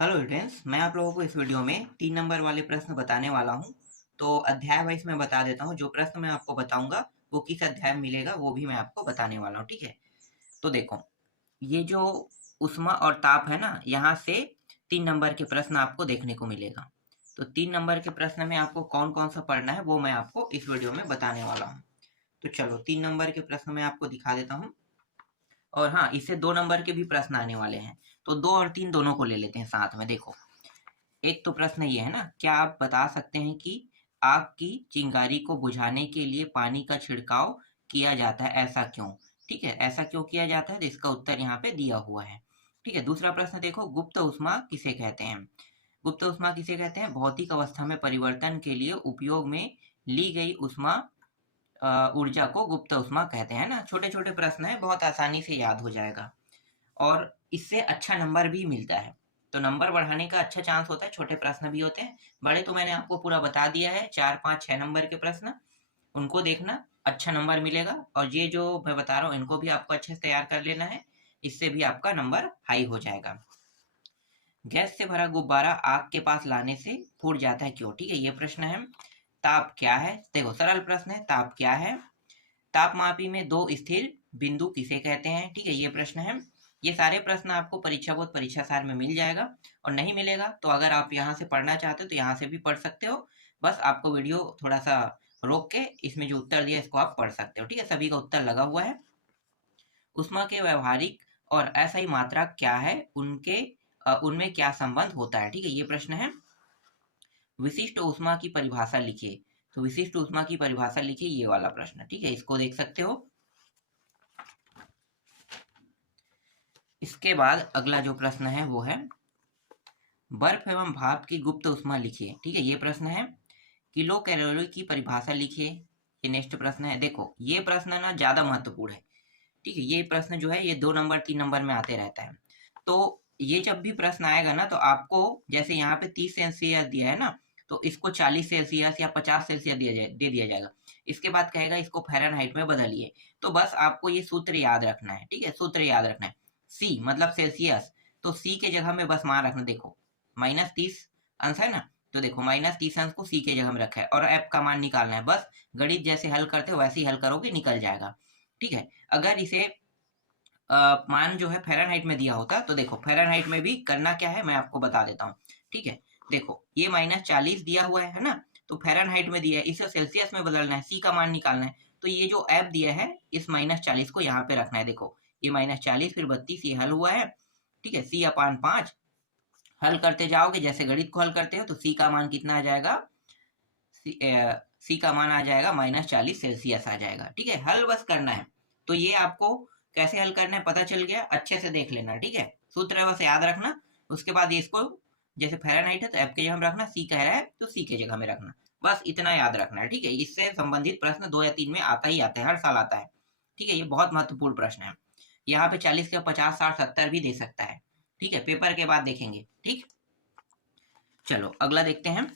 Hello students, मैं आप लोगों को इस वीडियो में 3 नंबर वाले प्रश्न बताने वाला हूं। तो अध्याय वाइज मैं बता देता हूं। जो प्रश्न मैं आपको बताऊंगा वो किस अध्याय में मिलेगा वो भी मैं आपको बताने वाला हूं। ठीक है, तो देखो, ये जो उष्मा और ताप है ना, यहाँ से 3 नंबर के प्रश्न आपको देखने को मिलेगा। तो 3 नंबर के प्रश्न में आपको कौन कौन सा पढ़ना है वो मैं आपको इस वीडियो में बताने वाला हूँ। तो चलो, 3 नंबर के प्रश्न मैं आपको दिखा देता हूँ। और हाँ, इससे 2 नंबर के भी प्रश्न आने वाले हैं। तो 2 और 3 दोनों को ले लेते हैं साथ में। देखो, एक तो प्रश्न ये है ना, क्या आप बता सकते हैं कि आग की चिंगारी को बुझाने के लिए पानी का छिड़काव किया जाता है, ऐसा क्यों? ठीक है, ऐसा क्यों किया जाता है, तो इसका उत्तर यहाँ पे दिया हुआ है। ठीक है, दूसरा प्रश्न देखो, गुप्त ऊष्मा किसे कहते हैं? गुप्त ऊष्मा किसे कहते हैं? भौतिक अवस्था में परिवर्तन के लिए उपयोग में ली गई ऊष्मा ऊर्जा को गुप्त ऊष्मा कहते हैं ना। छोटे छोटे प्रश्न है, बहुत आसानी से याद हो जाएगा और इससे अच्छा नंबर भी मिलता है। तो नंबर बढ़ाने का अच्छा चांस होता है, छोटे प्रश्न भी होते हैं। बड़े तो मैंने आपको पूरा बता दिया है, 4 5 6 नंबर के प्रश्न, उनको देखना, अच्छा नंबर मिलेगा। और ये जो मैं बता रहा हूँ इनको भी आपको अच्छे से तैयार कर लेना है, इससे भी आपका नंबर हाई हो जाएगा। गैस से भरा गुब्बारा आग के पास लाने से फूट जाता है, क्यों? ठीक है, ये प्रश्न है। ताप क्या है? देखो, सरल प्रश्न है, ताप क्या है? तापमापी में दो स्थिर बिंदु किसे कहते हैं? ठीक है, ये प्रश्न है। ये सारे प्रश्न आपको परीक्षा बोध परीक्षा सार में मिल जाएगा। और नहीं मिलेगा तो अगर आप यहाँ से पढ़ना चाहते हो तो यहाँ से भी पढ़ सकते हो। बस आपको वीडियो थोड़ा सा रोक के इसमें जो उत्तर दिया इसको आप पढ़ सकते हो। ठीक है, सभी का उत्तर लगा हुआ है। उष्मा के व्यवहारिक और अस्थायी मात्रा क्या है, उनमें क्या संबंध होता है? ठीक है, ये प्रश्न है। विशिष्ट ऊष्मा की परिभाषा लिखिए। तो विशिष्ट ऊष्मा की परिभाषा लिखिए, ये वाला प्रश्न। ठीक है, इसको देख सकते हो। इसके बाद अगला जो प्रश्न है वो है, बर्फ एवं भाप की गुप्त ऊष्मा लिखिए। ठीक है, ये प्रश्न है। किलो कैलोरी की परिभाषा लिखिए, ये नेक्स्ट प्रश्न है। देखो, ये प्रश्न ना ज्यादा महत्वपूर्ण है। ठीक है, ये प्रश्न जो है ये 2 नंबर 3 नंबर में आते रहता है। तो ये जब भी प्रश्न आएगा ना, तो आपको जैसे यहाँ पे 30 सेल्सियस दिया है ना, तो इसको 40 सेल्सियस या 50 सेल्सियस दे दिया जाएगा। इसके बाद कहेगा इसको फ़ारेनहाइट में बदलिए। तो बस आपको ये सूत्र याद रखना है। ठीक है, सूत्र याद रखना है। सी मतलब सेल्सियस, तो सी के जगह में बस मान रखना। देखो, -30 अंश है ना, तो देखो -30 अंश को सी के जगह में रखा है और एफ का मान निकालना है। बस गणित जैसे हल करते हो वैसे ही हल करोगे, निकल जाएगा। ठीक है, अगर इसे मान जो है फ़ारेनहाइट में दिया होता, तो देखो फ़ारेनहाइट में भी करना क्या है मैं आपको बता देता हूँ। ठीक है, देखो ये -40 दिया हुआ है ना, तो फ़ारेनहाइट में दिया है, इसे सेल्सियस में बदलना है, सी का मान निकालना है। तो ये जो एफ दिया है इस -40 को यहाँ पे रखना है। देखो, ये -40 फिर 32, ये हल हुआ है। ठीक है, C/5 हल करते जाओगे, जैसे गणित को हल करते हो, तो सी का मान कितना आ जाएगा? सी का मान आ जाएगा -40 सेल्सियस आ जाएगा। ठीक है, हल बस करना है। तो ये आपको कैसे हल करना है पता चल गया, अच्छे से देख लेना। ठीक है, सूत्र बस याद रखना। उसके बाद ये इसको, जैसे फ़ारेनहाइट है तो एफ के जगह में रखना, सी कह रहा है तो सी के जगह में रखना। बस इतना याद रखना है। ठीक है, इससे संबंधित प्रश्न 2 या 3 में आता ही आता है, हर साल आता है। ठीक है, ये बहुत महत्वपूर्ण प्रश्न है। यहाँ पे 40 के 50 60 70 भी दे सकता है। ठीक है, पेपर के बाद देखेंगे। ठीक, चलो अगला देखते हैं।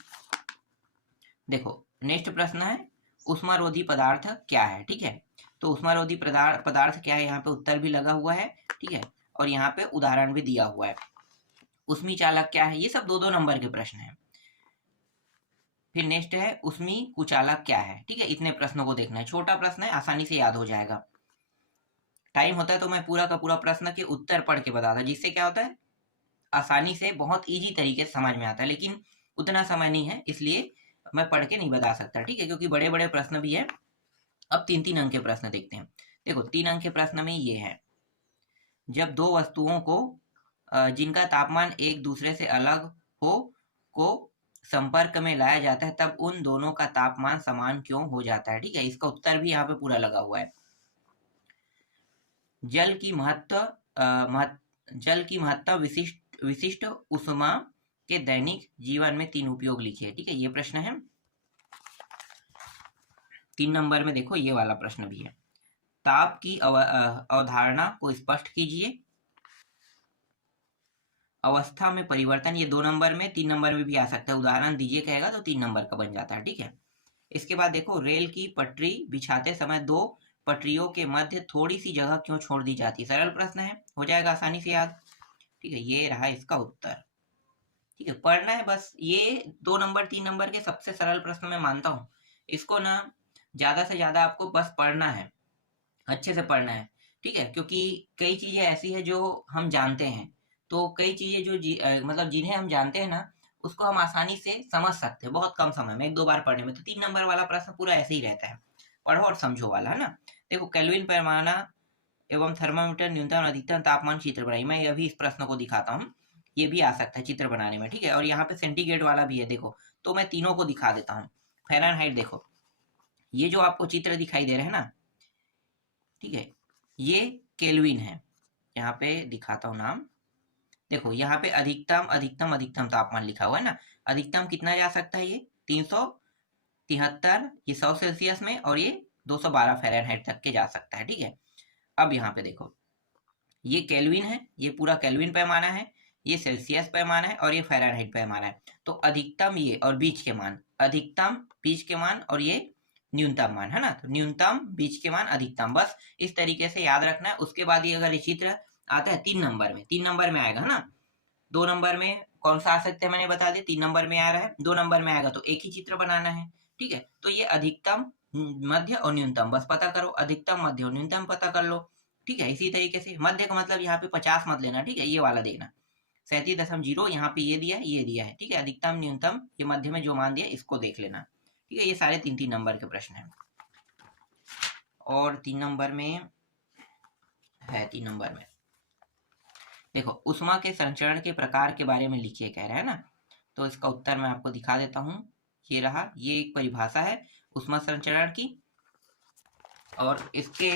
देखो, नेक्स्ट प्रश्न है, ऊष्मारोधी पदार्थ क्या है? ठीक है, तो ऊष्मारोधी पदार्थ क्या है, यहाँ पे उत्तर भी लगा हुआ है। ठीक है, और यहाँ पे उदाहरण भी दिया हुआ है। उष्मी चालक क्या है? ये सब 2 2 नंबर के प्रश्न हैं। फिर नेक्स्ट है, उष्मी कुचालक क्या है? ठीक है, इतने प्रश्नों को देखना है, छोटा प्रश्न है, आसानी से याद हो जाएगा। टाइम होता है तो मैं पूरा का पूरा प्रश्न के उत्तर पढ़ के बताता, जिससे क्या होता है, आसानी से बहुत इजी तरीके से समझ में आता है। लेकिन उतना समय नहीं है, इसलिए मैं पढ़ के नहीं बता सकता। ठीक है, क्योंकि बड़े बड़े प्रश्न भी है। अब 3 3 अंक के प्रश्न देखते हैं। देखो, 3 अंक के प्रश्न में ये है, जब दो वस्तुओं को जिनका तापमान एक दूसरे से अलग हो को संपर्क में लाया जाता है, तब उन दोनों का तापमान समान क्यों हो जाता है? ठीक है, इसका उत्तर भी यहाँ पे पूरा लगा हुआ है। जल की महत्ता विशिष्ट विशिष्ट उष्मा के दैनिक जीवन में 3 उपयोग लिखिए। ठीक है, ये प्रश्न है। 3 नंबर में देखो ये वाला प्रश्न भी है, ताप की अवधारणा को स्पष्ट कीजिए। अवस्था में परिवर्तन, ये 2 नंबर में, 3 नंबर में भी आ सकता है। उदाहरण दीजिए कहेगा तो 3 नंबर का बन जाता है। ठीक है, इसके बाद देखो, रेल की पटरी बिछाते समय दो पटरियों के मध्य थोड़ी सी जगह क्यों छोड़ दी जाती है? सरल प्रश्न है, हो जाएगा आसानी से याद। ठीक है, ये रहा इसका उत्तर। ठीक है, पढ़ना है बस। ये 2 नंबर 3 नंबर के सबसे सरल प्रश्न मैं मानता हूँ। इसको ना ज़्यादा से ज़्यादा आपको बस पढ़ना है, अच्छे से पढ़ना है, ठीक है? क्योंकि कई चीज़ें ऐसी हैं जो हम जानते हैं, तो कई चीज़ें जो मतलब जिन्हें हम जानते हैं ना, उसको हम आसानी से समझ सकते हैं बहुत कम समय में, 1-2 बार पढ़ने में। तो 3 नंबर वाला प्रश्न पूरा ऐसे ही रहता है, पढ़ो और समझो वाला, है ना? देखो, केल्विन पैमाना एवं थर्मामीटर न्यूनतम और अधिकतम तापमान चित्र बनाइए। मैं अभी इस प्रश्न को दिखाता हूँ, ये भी आ सकता है चित्र बनाने में, ठीक है? और यहाँ पे सेंटीग्रेड वाला भी है, देखो, तो मैं तीनों को दिखा देता हूँ। फ़ारेनहाइट देखो, ये जो आपको चित्र दिखाई दे रहे हैं ना, ठीक है, ये केल्विन है। यहाँ पे दिखाता हूँ नाम, देखो यहाँ पे अधिकतम अधिकतम अधिकतम तापमान लिखा हुआ है ना। अधिकतम कितना जा सकता है? ये 373, ये 100 सेल्सियस में, और ये 212 फ़ारेनहाइट तक के जा सकता है, ठीक है? अब यहाँ पे देखो, ये केल्विन है, ये पूरा केल्विन पैमाना है, ये सेल्सियस पैमाना है, और ये फ़ारेनहाइट पैमाना है। तो अधिकतम ये और बीच के मान, अधिकतम बीच के मान, और ये न्यूनतम मान, है ना? तो न्यूनतम, बीच के मान, अधिकतम, बस इस तरीके से याद रखना है। उसके बाद ये अगर ये चित्र आता है 3 नंबर में, 3 नंबर में आएगा, है ना? 2 नंबर में कौन सा आ सकता है मैंने बता दिया, 3 नंबर में आ रहा है, 2 नंबर में आएगा तो एक ही चित्र बनाना है, ठीक है? तो ये अधिकतम, मध्य और न्यूनतम बस पता करो, अधिकतम, मध्य और न्यूनतम पता कर लो, ठीक है? इसी तरीके से मध्य का मतलब यहाँ पे 50 मत लेना, ठीक है? ये वाला देना, 37.0 यहाँ पे ये दिया है, ये दिया है, ठीक है? अधिकतम न्यूनतम, ये मध्य में जो मान दिया इसको देख लेना, ठीक है? ये सारे 3-3 नंबर के प्रश्न हैं। और 3 नंबर में है, 3 नंबर में देखो, उष्मा के संचरण के प्रकार के बारे में लिखिए कह रहा है ना, तो इसका उत्तर मैं आपको दिखा देता हूँ। ये रहा, ये एक परिभाषा है उष्मा संचरण की, और इसके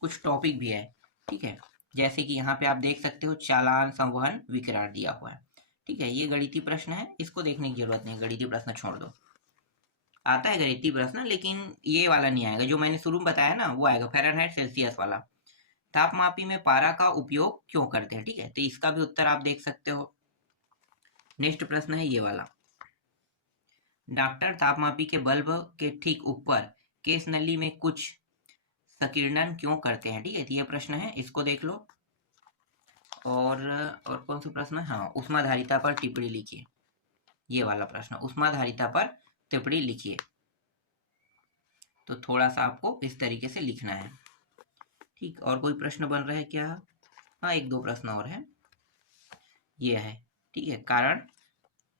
कुछ टॉपिक भी है, ठीक है? जैसे कि यहाँ पे आप देख सकते हो, चालन, संवहन, विकिरण दिया हुआ है, ठीक है? ये गणितीय प्रश्न है, इसको देखने की जरूरत नहीं, गणितीय प्रश्न छोड़ दो। आता है गणितीय प्रश्न, लेकिन ये वाला नहीं आएगा, जो मैंने शुरू में बताया ना वो आएगा, फ़ारेनहाइट सेल्सियस वाला। तापमापी में पारा का उपयोग क्यों करते हैं, ठीक है? तो इसका भी उत्तर आप देख सकते हो। नेक्स्ट प्रश्न है ये वाला, डॉक्टर तापमापी के बल्ब के ठीक ऊपर केस नली में कुछ संकीर्णन क्यों करते हैं, ठीक है? तो ये प्रश्न है, इसको देख लो। और कौन सा प्रश्न है? हाँ, ऊष्माधारिता पर टिप्पणी लिखिए, ये वाला प्रश्न, ऊष्माधारिता पर टिप्पणी लिखिए। तो थोड़ा सा आपको इस तरीके से लिखना है, ठीक? और कोई प्रश्न बन रहा है क्या? हाँ, 1-2 प्रश्न और है, ये है, ठीक है? कारण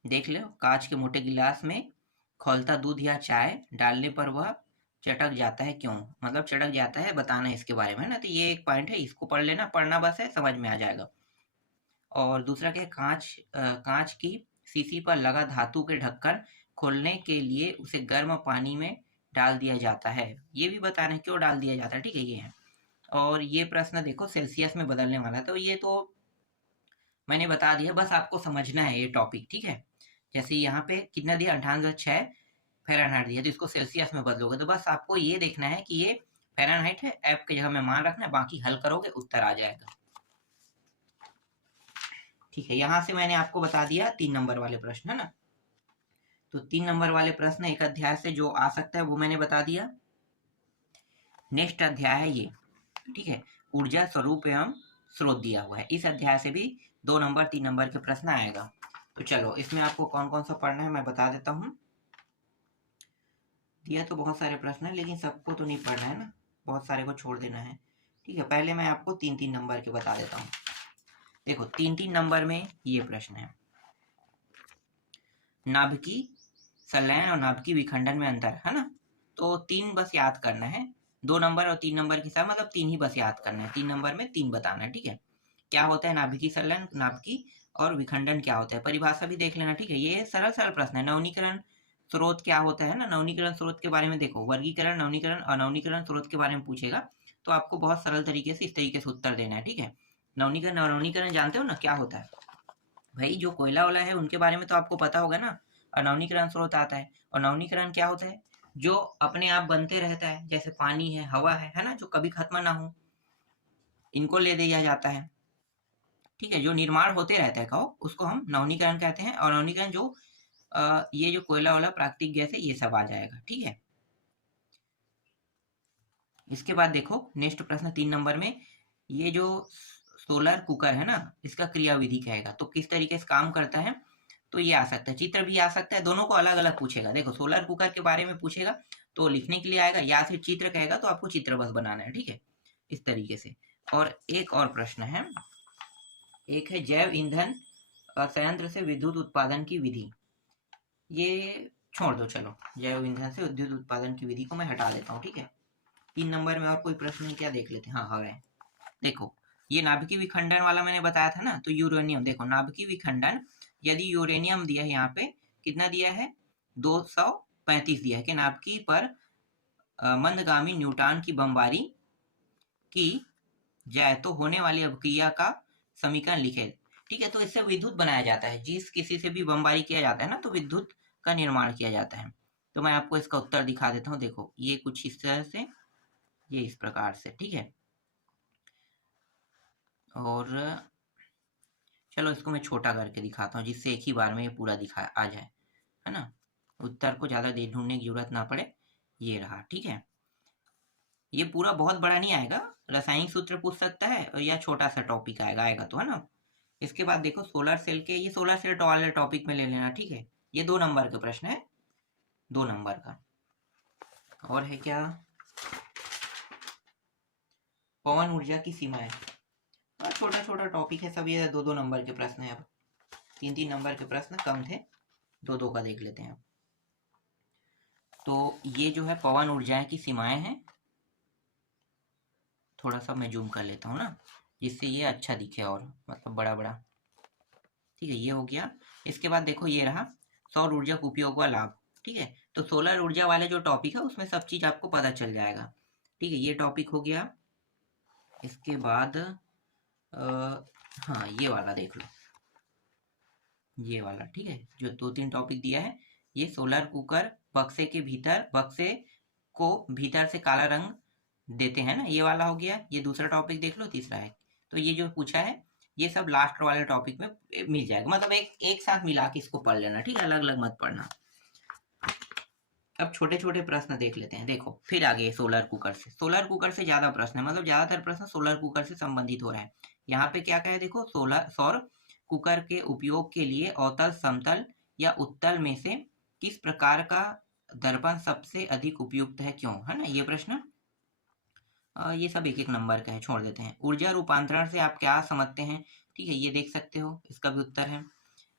देख लो, कांच के मोटे गिलास में खौलता दूध या चाय डालने पर वह चटक जाता है क्यों? मतलब चटक जाता है, बताना है इसके बारे में, ना? तो ये एक पॉइंट है, इसको पढ़ लेना, पढ़ना बस है, समझ में आ जाएगा। और दूसरा क्या है, कांच की शीशी पर लगा धातु के ढक्कन खोलने के लिए उसे गर्म पानी में डाल दिया जाता है, ये भी बताना है क्यों डाल दिया जाता है, ठीक है? ये है। और ये प्रश्न देखो, सेल्सियस में बदलने वाला, तो ये तो मैंने बता दिया, बस आपको समझना है ये टॉपिक, ठीक है? जैसे यहाँ पे कितना दिया, 98.6 फ़ारेनहाइट दिया, तो इसको सेल्सियस में बदलोगे, तो बस आपको ये देखना है कि ये फ़ारेनहाइट है, एफ की जगह में मान रखना है, बाकी हल करोगे उत्तर आ जाएगा, ठीक है? यहाँ से मैंने आपको बता दिया 3 नंबर वाले प्रश्न, है ना? तो 3 नंबर वाले प्रश्न एक अध्याय से जो आ सकता है वो मैंने बता दिया। नेक्स्ट अध्याय है ये, ठीक है? ऊर्जा स्वरूप एवं स्रोत दिया हुआ है, इस अध्याय से भी 2 नंबर 3 नंबर के प्रश्न आएगा। तो चलो, इसमें आपको कौन कौन सा पढ़ना है मैं बता देता हूँ। दिया तो बहुत सारे प्रश्न है, लेकिन सबको तो नहीं पढ़ना है ना, बहुत सारे को छोड़ देना है, ठीक है? पहले मैं आपको 3-3 नंबर के बता देता हूँ। देखो, 3-3 नंबर में ये प्रश्न है, नाभिकी संलयन और नाभिकी विखंडन में अंतर, है ना? तो 3 बस याद करना है, 2 नंबर और 3 नंबर के साथ, मतलब 3 ही बस याद करना है, 3 नंबर में 3 बताना है, ठीक है? क्या होता है नाभिकी संलयन, नाभिकी और विखंडन क्या होता है, परिभाषा भी देख लेना, ठीक है? ये सरल सरल प्रश्न है। नवनीकरण स्रोत क्या होता है ना, नवनीकरण स्रोत के बारे में देखो, वर्गीकरण, नवनीकरण, अनवनीकरण स्रोत के बारे में पूछेगा, तो आपको बहुत सरल तरीके से इस तरीके से उत्तर देना है, ठीक है? नवनीकरण, नवनीकरण जानते हो ना क्या होता है? भाई, जो कोयला वाला है उनके बारे में तो आपको पता होगा ना। और नवनीकरण स्रोत आता है, और नवनीकरण क्या होता है? जो अपने आप बनते रहता है, जैसे पानी है, हवा है ना, जो कभी खत्म ना हो, इनको ले दिया जाता है, ठीक है? जो निर्माण होते रहता है, कहो, उसको हम नवनीकरण कहते हैं। और नवनीकरण जो ये जो कोयला वाला प्राकृतिक गैस है, ये सब आ जाएगा, ठीक है? इसके बाद देखो, नेक्स्ट प्रश्न 3 नंबर में, ये जो सोलर कुकर है ना, इसका क्रियाविधि कहेगा, तो किस तरीके से काम करता है? तो ये आ सकता है, चित्र भी आ सकता है, दोनों को अलग अलग पूछेगा। देखो सोलर कुकर के बारे में पूछेगा तो लिखने के लिए आएगा, या फिर चित्र कहेगा तो आपको चित्र बस बनाना है, ठीक है, इस तरीके से। और एक और प्रश्न है, एक है जैव ईंधन संयंत्र से विद्युत उत्पादन की विधि। ये छोड़ दो, चलो जैव ईंधन से विद्युत उत्पादन की विधि को मैं हटा देता हूँ, ठीक है। 3 नंबर में और कोई प्रश्न है क्या, देख लेते हैं। हाँ है, देखो ये नाभिकीय विखंडन वाला मैंने बताया था ना, तो यूरेनियम, देखो नाभिकीय विखंडन, यदि यूरेनियम दिया है यहाँ पे, कितना दिया है, 235 दिया है कि नाभिकीय पर मंदगामी न्यूट्रॉन की बमबारी की जाए तो होने वाली अभिक्रिया का समीकरण लिखे, ठीक है। तो इससे विद्युत बनाया जाता है, जिस किसी से भी बमबारी किया जाता है ना, तो विद्युत का निर्माण किया जाता है। तो मैं आपको इसका उत्तर दिखा देता हूँ, देखो ये कुछ इस तरह से, ये इस प्रकार से, ठीक है। और चलो इसको मैं छोटा करके दिखाता हूँ, जिससे एक ही बार में ये पूरा दिखा आ जाए, है ना, उत्तर को ज़्यादा देर ढूंढने की जरूरत ना पड़े। ये रहा, ठीक है। ये पूरा बहुत बड़ा नहीं आएगा, रासायनिक सूत्र पूछ सकता है, और या छोटा सा टॉपिक आएगा तो, है ना। इसके बाद देखो सोलर सेल के, ये सोलर सेल वाले टॉपिक में ले लेना, ठीक है। ये 2 नंबर का प्रश्न है, 2 नंबर का। और है क्या, पवन ऊर्जा की सीमाएं, छोटा छोटा टॉपिक है सब, ये 2-2 नंबर के प्रश्न है। अब 3-3 नंबर के प्रश्न कम थे, 2-2 का देख लेते हैं। तो ये जो है पवन ऊर्जा की सीमाएं हैं, थोड़ा सा मैं जूम कर लेता हूँ ना, जिससे ये अच्छा दिखे और मतलब बड़ा बड़ा, ठीक है। ये हो गया। इसके बाद देखो ये रहा सौर ऊर्जा का उपयोग व लाभ, ठीक है। तो सोलर ऊर्जा वाले जो टॉपिक है उसमें सब चीज आपको पता चल जाएगा, ठीक है। ये टॉपिक हो गया। इसके बाद हाँ ये वाला देख लो, ये वाला, ठीक है, जो 2-3 टॉपिक दिया है। ये सोलर कुकर बक्से के भीतर, बक्से को भीतर से काला रंग देते हैं ना, ये वाला हो गया। ये दूसरा टॉपिक देख लो, तीसरा है। तो ये जो पूछा है ये सब लास्ट वाले टॉपिक में मिल जाएगा, मतलब एक साथ मिला के इसको पढ़ लेना, ठीक है, अलग अलग मत पढ़ना। अब छोटे छोटे प्रश्न देख लेते हैं। देखो फिर आगे सोलर कुकर से, सोलर कुकर से ज्यादा प्रश्न है, मतलब ज्यादातर प्रश्न सोलर कुकर से संबंधित हो रहा है। यहाँ पे क्या कहे, देखो सौर कुकर के उपयोग के लिए अवतल, समतल या उत्तल में से किस प्रकार का दर्पण सबसे अधिक उपयुक्त है, क्यों, है ना ये प्रश्न। ये सब 1-1 नंबर का है, छोड़ देते हैं। ऊर्जा रूपांतरण से आप क्या समझते हैं, ठीक है, ये देख सकते हो, इसका भी उत्तर है।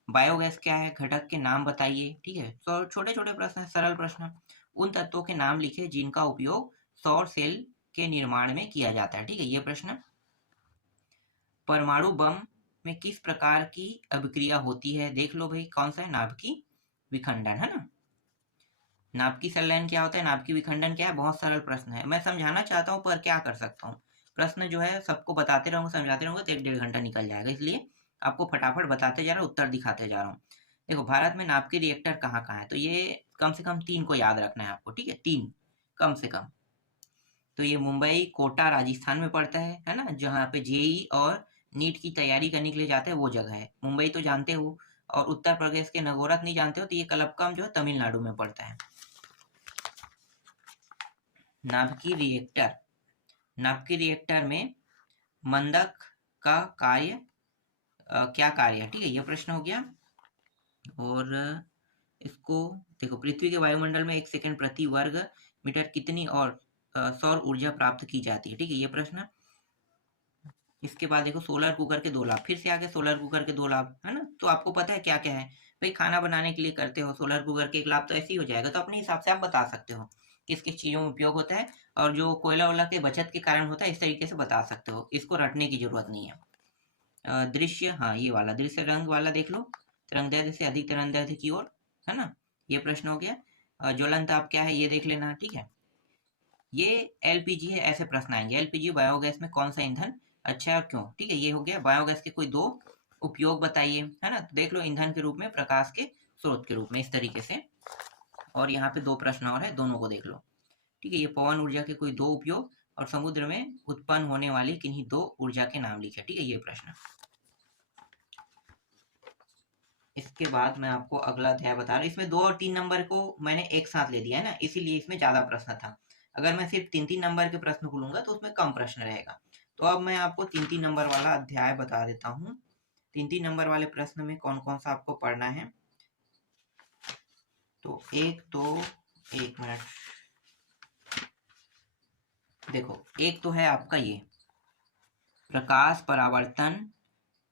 बायोगैस क्या है, घटक के नाम बताइए, ठीक है। तो छोटे छोटे प्रश्न, सरल प्रश्न। उन तत्वों के नाम लिखे जिनका उपयोग सौर सेल के निर्माण में किया जाता है, ठीक है, ये प्रश्न। परमाणु बम में किस प्रकार की अभिक्रिया होती है, देख लो भाई, कौन सा है, नाभिकीय विखंडन, है ना। नाभिकीय संलयन क्या होता है, नाभिकीय विखंडन क्या है, बहुत सरल प्रश्न है, मैं समझाना चाहता हूँ पर क्या कर सकता हूँ, प्रश्न जो है सबको बताते रहूंगा, समझाते रहूंगा तो 1-1.5 घंटा निकल जाएगा, इसलिए आपको फटाफट बताते जा रहा हूँ, उत्तर दिखाते जा रहा हूँ। देखो भारत में नाभिकीय रिएक्टर कहाँ कहाँ है, तो ये कम से कम 3 को याद रखना है आपको, ठीक है, 3 कम से कम। तो ये मुंबई, कोटा राजस्थान में पड़ता है ना, जहाँ पे जेई और नीट की तैयारी करने के लिए जाते हैं वो जगह है। मुंबई तो जानते हो, और उत्तर प्रदेश के नगोरत नहीं जानते हो तो ये कलपकम जो है तमिलनाडु में पड़ता है। नाभिकीय रिएक्टर, नाभिकीय रिएक्टर में मंदक का कार्य क्या कार्य है, ठीक है, यह प्रश्न हो गया। और इसको देखो, पृथ्वी के वायुमंडल में 1 सेकंड प्रति वर्ग मीटर कितनी और सौर ऊर्जा प्राप्त की जाती है, ठीक है, ये प्रश्न। इसके बाद देखो सोलर कुकर के 2 लाभ, फिर से आगे सोलर कुकर के 2 लाभ, है ना, तो आपको पता है क्या क्या है भाई, खाना बनाने के लिए करते हो, सोलर कुकर के 1 लाभ तो ऐसे ही हो जाएगा, तो अपने हिसाब से आप बता सकते हो किस किस चीज़ों में उपयोग होता है, और जो कोयला वोला के बचत के कारण होता है, इस तरीके से बता सकते हो, इसको रटने की जरूरत नहीं है। दृश्य, हाँ ये वाला दृश्य रंग वाला देख लो, तरंगदैर्ध्य से अधिक तरंगदैर्ध्य की ओर, है ना, ये प्रश्न हो गया। ज्वलन ताप क्या है ये देख लेना, ठीक है। ये एलपीजी है, ऐसे प्रश्न आएंगे, एलपीजी बायोगैस में कौन सा ईंधन अच्छा है और क्यों, ठीक है, ये हो गया। बायोगैस के कोई 2 उपयोग बताइए, है ना, तो देख लो, ईंधन के रूप में, प्रकाश के स्रोत के रूप में, इस तरीके से। और यहाँ पे 2 प्रश्न और है, दोनों को देख लो, ठीक है। ये पवन ऊर्जा के कोई 2 उपयोग, और समुद्र में उत्पन्न होने वाली किन्हीं 2 ऊर्जा के नाम लिखे, ठीक है, ये प्रश्न। इसके बाद मैं आपको अगला अध्याय बता रहा हूँ, इसमें 2 और 3 नंबर को मैंने एक साथ ले दिया है ना, इसीलिए इसमें ज्यादा प्रश्न था। अगर मैं सिर्फ 3-3 नंबर के प्रश्न को लूंगा तो उसमें कम प्रश्न रहेगा। तो अब मैं आपको 3-3 नंबर वाला अध्याय बता देता हूँ। 3 नंबर वाले प्रश्न में कौन कौन सा आपको पढ़ना है, तो एक मिनट देखो, एक तो है आपका ये प्रकाश परावर्तन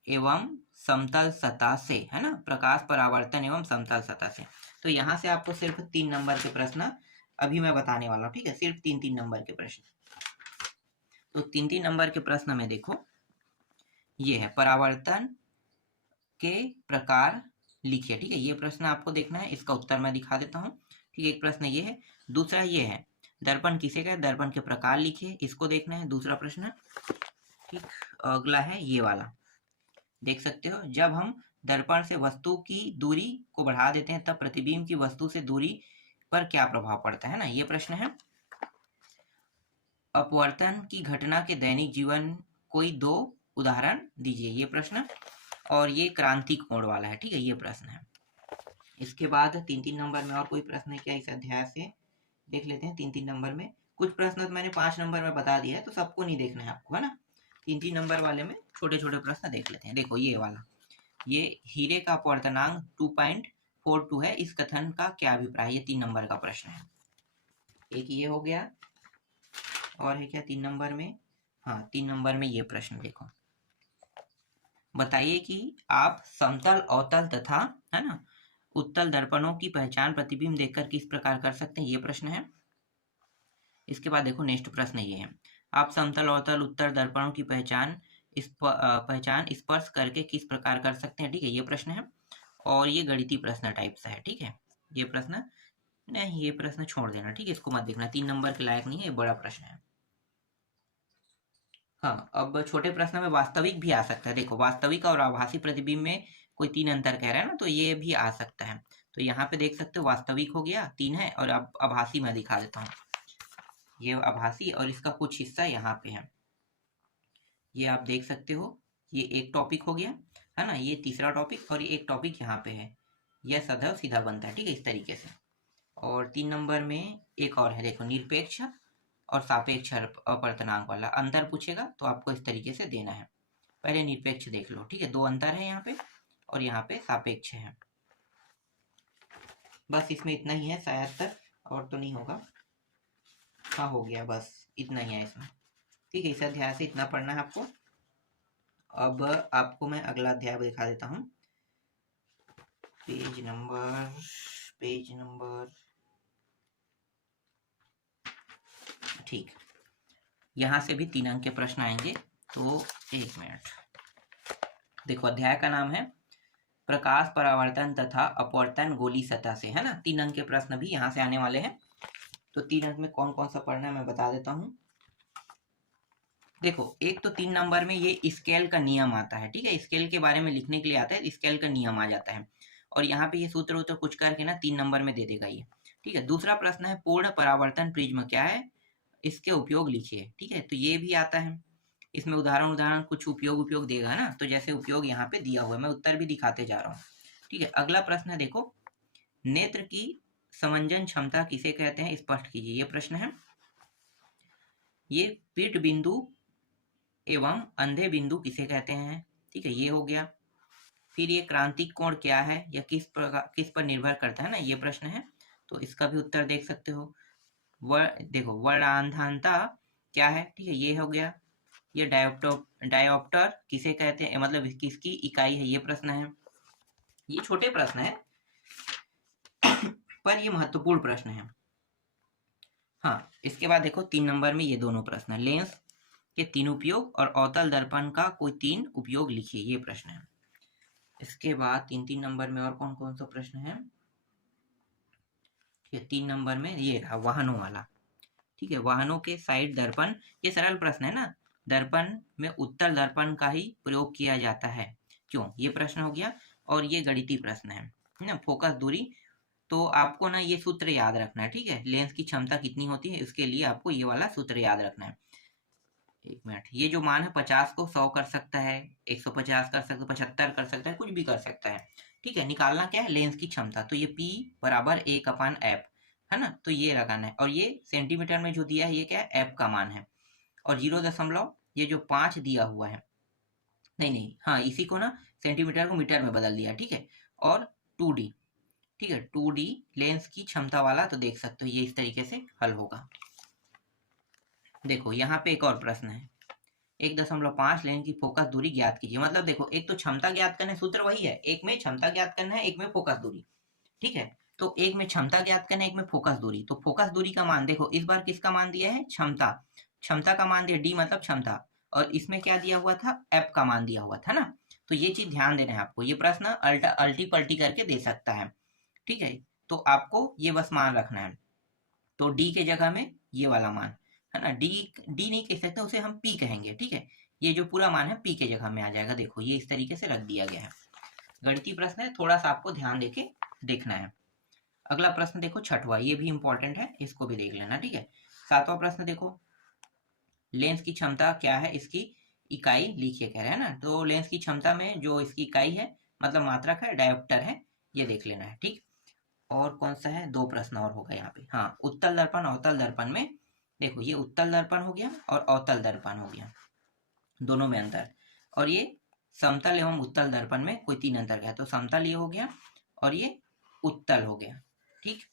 एवं समतल सतह से, है ना, प्रकाश परावर्तन एवं समतल सतह से। तो यहाँ से आपको सिर्फ 3 नंबर के प्रश्न अभी मैं बताने वाला हूँ, ठीक है, सिर्फ 3 नंबर के प्रश्न। तो 3 नंबर के प्रश्न में देखो, ये है परावर्तन के प्रकार लिखिए, ठीक है, ये प्रश्न आपको देखना है, इसका उत्तर मैं दिखा देता हूँ, ठीक है। एक प्रश्न ये है, दूसरा ये है दर्पण किसे कहते हैं, दर्पण के प्रकार लिखिए, इसको देखना है, दूसरा प्रश्न, ठीक। अगला है ये वाला, देख सकते हो, जब हम दर्पण से वस्तु की दूरी को बढ़ा देते हैं तब प्रतिबिंब की वस्तु से दूरी पर क्या प्रभाव पड़ता है ना, ये प्रश्न है। अपवर्तन की घटना के दैनिक जीवन कोई 2 उदाहरण दीजिए, ये प्रश्न, और ये क्रांति कोण वाला है, ठीक है, ये प्रश्न है। इसके बाद 3 नंबर में और कोई प्रश्न है क्या इस अध्याय से, देख लेते हैं। 3 नंबर में कुछ प्रश्न तो मैंने 5 नंबर में बता दिया है, तो सबको नहीं देखना है आपको, है ना। 3 नंबर वाले में छोटे छोटे प्रश्न देख लेते हैं। देखो ये वाला, ये हीरे का अपवर्तनांक 2.42 है, इस कथन का क्या अभिप्राय, ये 3 नंबर का प्रश्न है। एक ये हो गया, और है क्या 3 नंबर में, हाँ 3 नंबर में ये प्रश्न देखो, बताइए कि आप समतल अवतल तथा, है ना, उत्तल दर्पणों की पहचान प्रतिबिंब देखकर किस प्रकार कर सकते हैं, ये प्रश्न है। इसके बाद देखो नेक्स्ट प्रश्न ये है, आप समतल अवतल उत्तल दर्पणों की पहचान स्पर्श करके किस प्रकार कर सकते हैं, ठीक है, ये प्रश्न है। और ये गणितीय प्रश्न टाइप सा है, ठीक है, ये प्रश्न नहीं, ये प्रश्न छोड़ देना, ठीक है, इसको मत देखना, 3 नंबर के लायक नहीं है, ये बड़ा प्रश्न है। हाँ, अब छोटे प्रश्न में वास्तविक भी आ सकता है, देखो वास्तविक और आभासी प्रतिबिंब में कोई 3 अंतर कह रहा है ना, तो ये भी आ सकता है। तो यहाँ पे देख सकते हो वास्तविक हो गया 3 है, और अब आभासी मैं दिखा देता हूँ, ये आभासी और इसका कुछ हिस्सा यहाँ पे है, ये आप देख सकते हो, ये एक टॉपिक हो गया, है ना, ये तीसरा टॉपिक, और ये एक टॉपिक यहाँ पे है, यह सदैव सीधा बनता है, ठीक है, इस तरीके से। और 3 नंबर में एक और है, देखो निरपेक्ष और सापेक्ष अपवर्तनांक वाला अंतर पूछेगा, तो आपको इस तरीके से देना है। पहले निरपेक्ष देख लो, ठीक है, 2 अंतर है यहाँ पे, और यहाँ पे सापेक्ष है। बस इसमें इतना ही है शायद तक, और तो नहीं होगा, हाँ हो गया, बस इतना ही है इसमें, ठीक है। इस अध्याय से इतना पढ़ना है आपको। अब आपको मैं अगला अध्याय दिखा देता हूँ, पेज नंबर ठीक, यहाँ से भी 3 अंक के प्रश्न आएंगे, तो एक मिनट देखो, अध्याय का नाम है प्रकाश परावर्तन तथा अपवर्तन गोली सतह से, है ना। 3 अंक के प्रश्न भी यहाँ से आने वाले हैं, तो 3 अंक में कौन कौन सा पढ़ना है मैं बता देता हूँ। देखो, एक तो 3 नंबर में ये स्केल का नियम आता है, ठीक है, स्केल के बारे में लिखने के लिए आता है, स्केल का नियम आ जाता है, और यहाँ पे ये सूत्र उतर कुछ करके ना 3 नंबर में दे देगा ये, ठीक है। दूसरा प्रश्न है पूर्ण परावर्तन प्रिज्म क्या है, इसके उपयोग लिखिए, ठीक है, तो ये भी आता है, इसमें उदाहरण कुछ उपयोग देगा ना, तो जैसे उपयोग यहाँ पे दिया हुआ है, मैं उत्तर भी दिखाते जा रहा हूँ, ठीक है। अगला प्रश्न है, देखो नेत्र की समंजन क्षमता किसे कहते हैं, स्पष्ट कीजिए, ये प्रश्न है। ये पीठ बिंदु एवं अंधे बिंदु किसे कहते हैं, ठीक है, ये हो गया। फिर ये क्रांतिक कोण क्या है, या किस पर निर्भर करता है ना, ये प्रश्न है, तो इसका भी उत्तर देख सकते हो। देखो वर्णांधानता क्या है, ठीक है, ये हो गया। ये डायोप्टर किसे कहते हैं, मतलब किसकी इकाई है, ये प्रश्न है। ये छोटे प्रश्न है पर ये महत्वपूर्ण प्रश्न है। हाँ, इसके बाद देखो 3 नंबर में ये दोनों प्रश्न है, लेंस के 3 उपयोग और अवतल दर्पण का कोई 3 उपयोग लिखिए, ये प्रश्न है। इसके बाद 3 नंबर में और कौन कौन सा प्रश्न है, ठीक है, 3 नंबर में ये रहा वाहनों वाला, ठीक है, वाहनों के साइड दर्पण, ये सरल प्रश्न है ना, दर्पण में उत्तल दर्पण का ही प्रयोग किया जाता है, क्यों, ये प्रश्न हो गया। और ये गणितीय प्रश्न है ना, फोकस दूरी, तो आपको ना ये सूत्र याद रखना है, ठीक है, लेंस की क्षमता कितनी होती है, इसके लिए आपको ये वाला सूत्र याद रखना है। एक मिनट, ये जो मान है 50 को 100 कर सकता है, 150 कर सकता है, 75 कर सकता है, कुछ भी कर सकता है, ठीक है। निकालना क्या है, लेंस की क्षमता, तो ये P बराबर 1/f, है ना, तो ये लगाना है। और ये सेंटीमीटर में जो दिया है ये क्या है, f का मान है, और 0 दशमलव ये जो 5 दिया हुआ है, नहीं हाँ, इसी को ना सेंटीमीटर को मीटर में बदल दिया, ठीक है। और 2D, ठीक है, 2D लेंस की क्षमता वाला, तो देख सकते हो ये इस तरीके से हल होगा। देखो यहाँ पे एक और प्रश्न है, 1.5 लेंस की फोकस दूरी ज्ञात कीजिए। मतलब देखो, एक तो क्षमता ज्ञात करना है, सूत्र वही है, एक में क्षमता ज्ञात करना है, एक में फोकस दूरी, ठीक है। तो एक में क्षमता ज्ञात करना है, एक में फोकस दूरी। तो फोकस दूरी का मान देखो, इस बार किसका मान दिया है, क्षमता, क्षमता का मान दिया डी मतलब क्षमता, और इसमें क्या दिया हुआ था, एफ का मान दिया हुआ था ना। तो ये चीज ध्यान देना है आपको, ये प्रश्न अल्टी पल्टी करके दे सकता है, ठीक है। तो आपको ये बस मान रखना है। तो डी के जगह में ये वाला मान है ना, डी डी नहीं कह सकते, उसे हम पी कहेंगे, ठीक है। ये जो पूरा मान है पी के जगह में आ जाएगा। देखो ये इस तरीके से रख दिया गया है। गणितीय प्रश्न है, थोड़ा सा आपको ध्यान देके देखना है। अगला प्रश्न देखो छठवां, ये भी इंपॉर्टेंट है, इसको भी देख लेना, ठीक है। सातवां प्रश्न देखो, लेंस की क्षमता क्या है, इसकी इकाई लिखिए कह रहे हैं ना। तो लेंस की क्षमता में जो इसकी इकाई है, मतलब मात्रक है, डायोप्टर है, ये देख लेना है, ठीक। और कौन सा है, 2 प्रश्न और होगा यहाँ पे। हाँ, उत्तल दर्पण अवतल दर्पण में देखो, ये उत्तल दर्पण हो गया और अवतल दर्पण हो गया, दोनों में अंतर। और ये समतल एवं उत्तल दर्पण में कोई 3 अंतर का है। तो समतल ये हो गया और ये उत्तल हो गया, ठीक।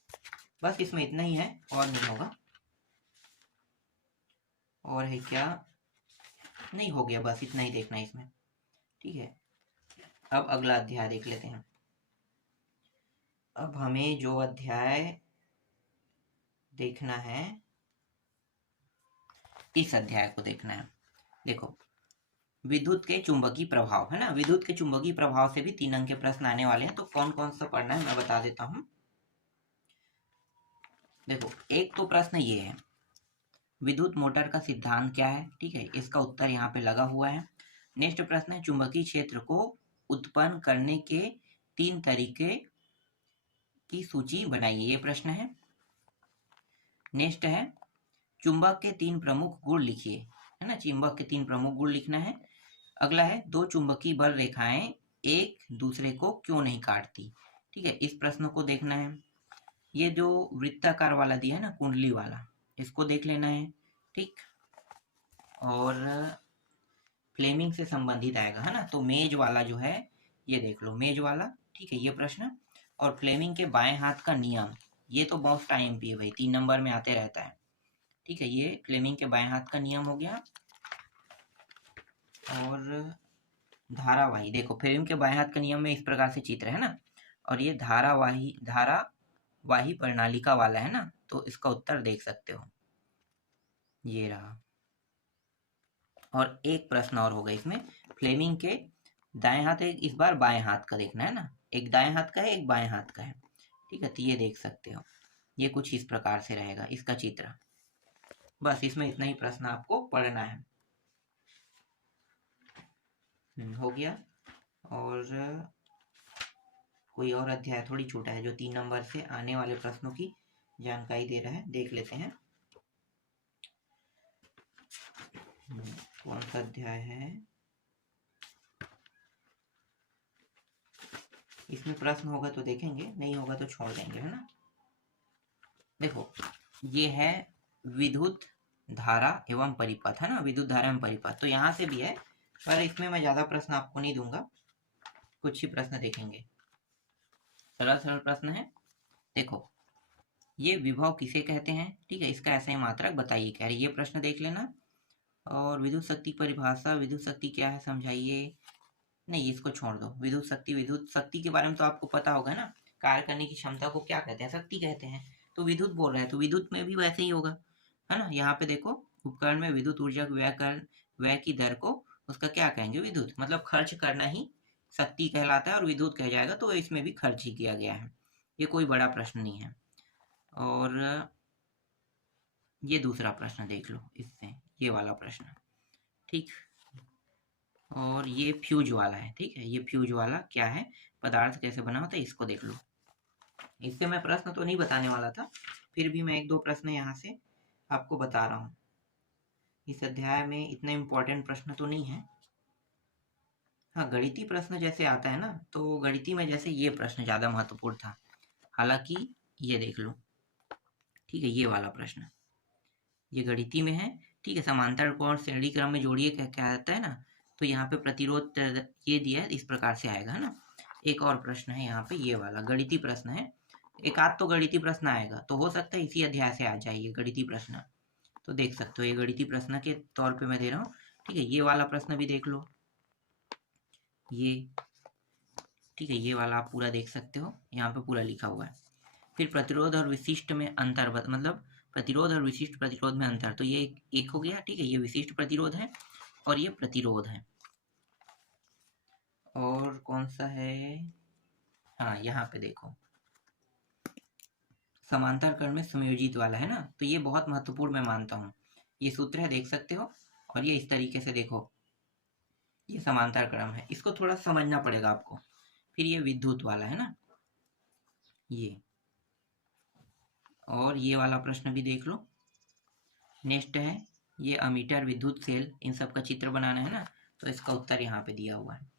बस इसमें इतना ही है, और नहीं होगा। और है क्या, नहीं हो गया, बस इतना ही देखना है इसमें, ठीक है। अब अगला अध्याय देख लेते हैं। अब हमें जो अध्याय देखना है, इस अध्याय को देखना है। देखो, विद्युत के चुंबकीय प्रभाव है ना, विद्युत के चुंबकीय प्रभाव से भी 3 अंक के प्रश्न आने वाले हैं। तो कौन कौन सा पढ़ना है मैं बता देता हूं। देखो, एक तो प्रश्न ये है, विद्युत मोटर का सिद्धांत क्या है, ठीक है, इसका उत्तर यहाँ पे लगा हुआ है। नेक्स्ट प्रश्न है, चुंबकीय क्षेत्र को उत्पन्न करने के 3 तरीके की सूची बनाइए, ये प्रश्न है। नेक्स्ट है, चुंबक के 3 प्रमुख गुण लिखिए, है ना, चुंबक के 3 प्रमुख गुण लिखना है। अगला है, 2 चुंबकीय बल रेखाएं एक दूसरे को क्यों नहीं काटती, ठीक है, इस प्रश्न को देखना है। ये जो वृत्ताकार वाला दिया है ना, कुंडली वाला, इसको देख लेना है, ठीक। और फ्लेमिंग से संबंधित आएगा, है ना, तो मेज वाला जो है, ये देख लो, मेज वाला, ठीक है, ये प्रश्न। और फ्लेमिंग के बाएं हाथ का नियम, ये तो मोस्ट IMP है भाई, 3 नंबर में आते रहता है, ठीक है। ये फ्लेमिंग के बाएं हाथ का नियम हो गया। और धारावाही, देखो फ्लेमिंग के बाएं हाथ का नियम में इस प्रकार से चित्र है ना, और ये धारावाही प्रणालिका वाला है ना, तो इसका उत्तर देख सकते हो, ये रहा। और एक प्रश्न और होगा इसमें, फ्लेमिंग के दाएं हाथ, एक इस बार बाएं हाथ का देखना है ना, एक दाएं हाथ का है, एक बाएं हाथ का है, ठीक है। तो ये देख सकते हो, ये कुछ इस प्रकार से रहेगा इसका चित्र। बस इसमें इतना ही प्रश्न आपको पढ़ना है। हो गया। और कोई और अध्याय थोड़ी छोटा है जो 3 नंबर से आने वाले प्रश्नों की जानकारी दे रहा है, देख लेते हैं। कौन सा अध्याय है, इसमें प्रश्न होगा तो देखेंगे, नहीं होगा तो छोड़ देंगे, है ना। देखो, ये है विद्युत धारा एवं परिपथ, है ना, विद्युत धारा एवं परिपथ। तो यहाँ से भी है, पर इसमें मैं ज्यादा प्रश्न आपको नहीं दूंगा, कुछ ही प्रश्न देखेंगे, सरल सरल प्रश्न है। देखो, ये विभव किसे कहते हैं, ठीक है, इसका ऐसे ही मात्रक बताइए क्या है, ये प्रश्न देख लेना। और विद्युत शक्ति परिभाषा, विद्युत शक्ति क्या है समझाइए, नहीं इसको छोड़ दो। विद्युत शक्ति के बारे में तो आपको पता होगा ना, कार्य करने की क्षमता को क्या कहते हैं, शक्ति कहते हैं। तो विद्युत बोल रहे हैं, तो विद्युत में भी वैसे ही होगा, है ना। यहाँ पे देखो, उपकरण में विद्युत ऊर्जा व्यय की दर को उसका क्या कहेंगे, विद्युत, मतलब खर्च करना ही शक्ति कहलाता है, और विद्युत कह जाएगा, तो इसमें भी खर्च ही किया गया है, ये कोई बड़ा प्रश्न नहीं है। और ये दूसरा प्रश्न देख लो, इससे ये वाला प्रश्न, ठीक। और ये फ्यूज वाला है, ठीक है, ये फ्यूज वाला क्या है, पदार्थ कैसे बना होता है, इसको देख लो। इससे मैं प्रश्न तो नहीं बताने वाला था, फिर भी मैं 1-2 प्रश्न यहाँ से आपको बता रहा हूँ। इस अध्याय में इतने इम्पोर्टेंट प्रश्न तो नहीं है। हाँ, गणितीय प्रश्न जैसे आता है ना, तो गणितीय में जैसे ये प्रश्न ज़्यादा महत्वपूर्ण था, हालांकि ये देख लो, ठीक है, ये वाला प्रश्न ये गणितीय में है, ठीक है। समांतर कोण श्रेणी क्रम में जोड़िए क्या कहता है ना, तो यहाँ पे प्रतिरोध ये दिया है, इस प्रकार से आएगा, है ना। एक और प्रश्न है यहाँ पे, ये वाला गणितीय प्रश्न है। एक आध तो गणितीय प्रश्न आएगा, तो हो सकता है इसी अध्याय से आ जाए ये गणितीय प्रश्न। तो देख सकते हो, ये गणितीय प्रश्न के तौर पे मैं दे रहा हूँ, ठीक है। ये वाला प्रश्न भी देख लो, ये, ठीक है। ये वाला आप पूरा देख सकते हो, यहाँ पे पूरा लिखा हुआ है। फिर प्रतिरोध और विशिष्ट में अंतर, मतलब प्रतिरोध और विशिष्ट प्रतिरोध में अंतर, तो ये एक हो गया, ठीक है। ये विशिष्ट प्रतिरोध है और ये प्रतिरोध है। और कौन सा है, हाँ यहाँ पे देखो, समांतर क्रम में संयोजित वाला है ना, तो ये बहुत महत्वपूर्ण मैं मानता हूँ। ये सूत्र है, देख सकते हो, और ये इस तरीके से देखो, ये समांतर क्रम है, इसको थोड़ा समझना पड़ेगा आपको। फिर ये विद्युत वाला है ना, ये, और ये वाला प्रश्न भी देख लो। नेक्स्ट है ये अमीटर, विद्युत सेल, इन सब का चित्र बनाना है ना, तो इसका उत्तर यहाँ पे दिया हुआ है।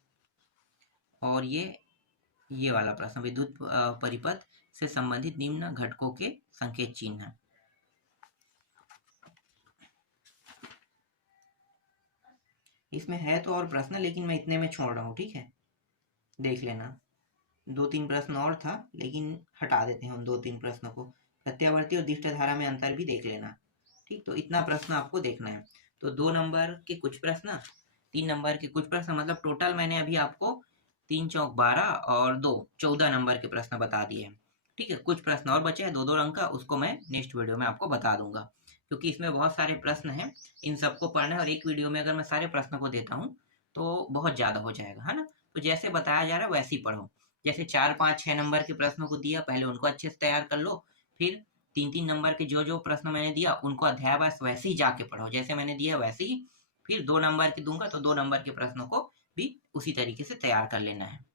और ये वाला प्रश्न, विद्युत परिपथ से संबंधित निम्न घटकों के संकेत चिन्ह। इसमें है तो और प्रश्न, लेकिन मैं इतने में छोड़ रहा हूँ, ठीक है, देख लेना। 2-3 प्रश्न और था, लेकिन हटा देते हैं उन 2-3 प्रश्नों को। प्रत्यावर्ती और दिष्ट धारा में अंतर भी देख लेना, ठीक। तो इतना प्रश्न आपको देखना है। तो 2 नंबर के कुछ प्रश्न, 3 नंबर के कुछ प्रश्न, मतलब टोटल मैंने अभी आपको 3 चौक 12 और 2 14 नंबर के प्रश्न बता दिए हैं, ठीक है। कुछ प्रश्न और बचे हैं 2-2 अंक का, उसको मैं नेक्स्ट वीडियो में आपको बता दूंगा, क्योंकि इसमें बहुत सारे प्रश्न हैं, इन सबको पढ़ना है। और एक वीडियो में अगर मैं सारे प्रश्न को देता हूँ तो बहुत ज़्यादा हो जाएगा, है ना। तो जैसे बताया जा रहा है वैसे ही पढ़ो। जैसे 4, 5, 6 नंबर के प्रश्नों को दिया, पहले उनको अच्छे से तैयार कर लो। फिर 3-3 नंबर के जो प्रश्न मैंने दिया उनको अध्यायवार वैसे ही जाके पढ़ो, जैसे मैंने दिया वैसे ही। फिर 2 नंबर के दूंगा तो 2 नंबर के प्रश्नों को भी उसी तरीके से तैयार कर लेना है।